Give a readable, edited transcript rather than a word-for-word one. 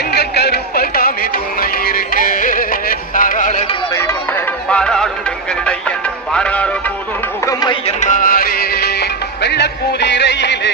எங்க கருப்பசாமி துணை இருக்கு தாராள சிந்தை கொண்ட பாராளும் எங்கள் ஐயன் பாராள போதும் முகம் ஐயன் மாறே வெள்ள குதிரையிலே